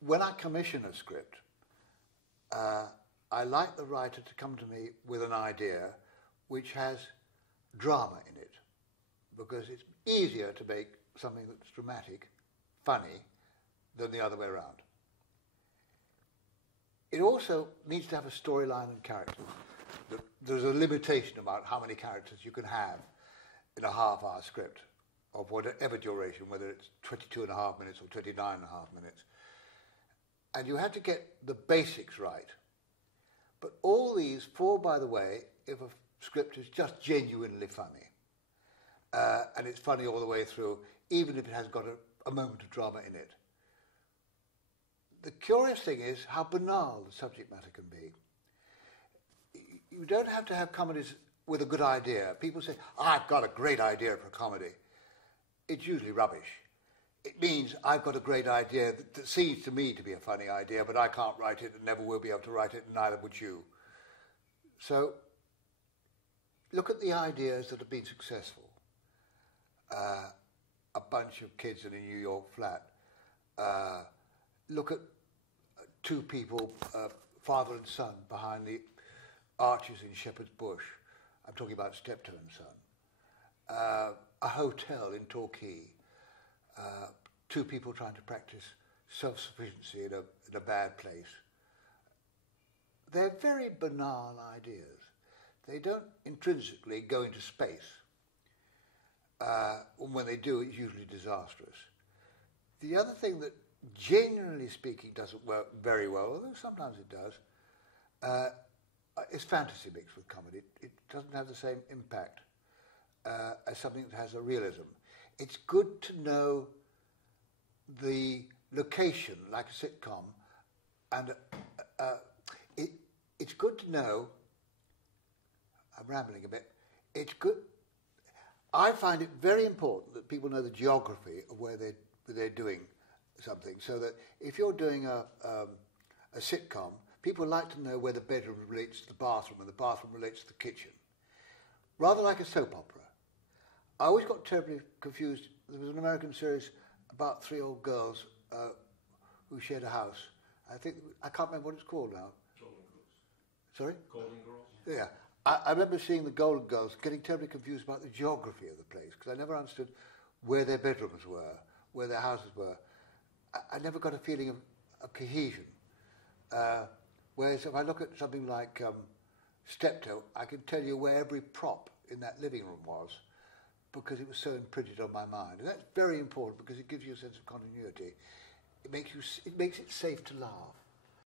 when I commission a script, I like the writer to come to me with an idea which has drama in it, because it's easier to make something that's dramatic, funny, than the other way around. It also needs to have a storyline and characters. There's a limitation about how many characters you can have in a half-hour script of whatever duration, whether it's 22 and a half minutes or 29 and a half minutes. And you have to get the basics right. But all these fall by the way if a script is just genuinely funny. And it's funny all the way through, even if it has got a moment of drama in it. The curious thing is how banal the subject matter can be. You don't have to have comedies with a good idea. People say, I've got a great idea for a comedy. It's usually rubbish. It means I've got a great idea that seems to me to be a funny idea, but I can't write it and never will be able to write it, and neither would you. So look at the ideas that have been successful. A bunch of kids in a New York flat. Look at two people, father and son, behind the arches in Shepherd's Bush. I'm talking about Steptoe and Son. A hotel in Torquay. Two people trying to practice self-sufficiency in a bad place. They're very banal ideas. They don't intrinsically go into space. And when they do, it's usually disastrous. The other thing that, generally speaking, doesn't work very well, although sometimes it does, is fantasy mixed with comedy. It doesn't have the same impact as something that has a realism. It's good to know the location, like a sitcom, and it's good to know, I'm rambling a bit, it's good, I find it very important that people know the geography of where they're doing something, so that if you're doing a sitcom, people like to know where the bedroom relates to the bathroom and the bathroom relates to the kitchen. Rather like a soap opera. I always got terribly confused. There was an American series about three old girls who shared a house. I can't remember what it's called now. Golden Girls. Sorry? Golden Girls? Yeah. I remember seeing the Golden Girls, getting terribly confused about the geography of the place, because I never understood where their bedrooms were, where their houses were. I never got a feeling of cohesion. Whereas if I look at something like Steptoe, I can tell you where every prop in that living room was, because it was so imprinted on my mind. And that's very important, because it gives you a sense of continuity. It makes it safe to laugh.